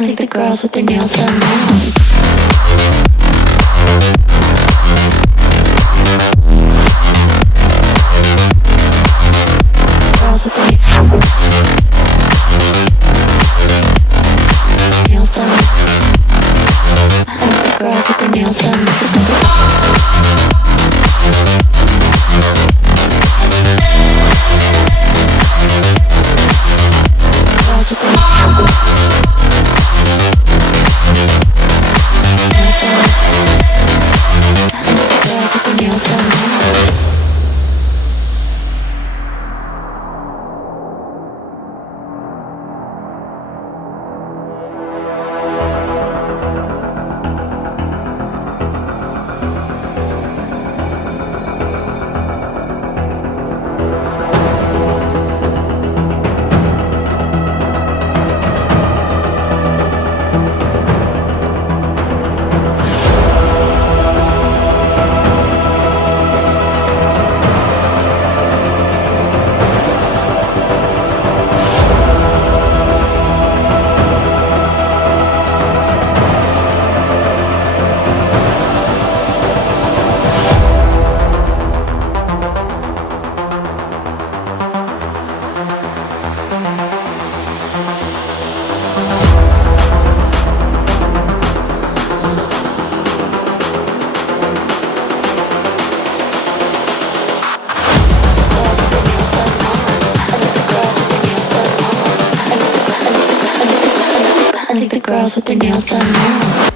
I think the girls with their nails done now. Girls with their nails done. I think the girls with their nails done. Girls with their nails done now. I think the girls with their nails done now.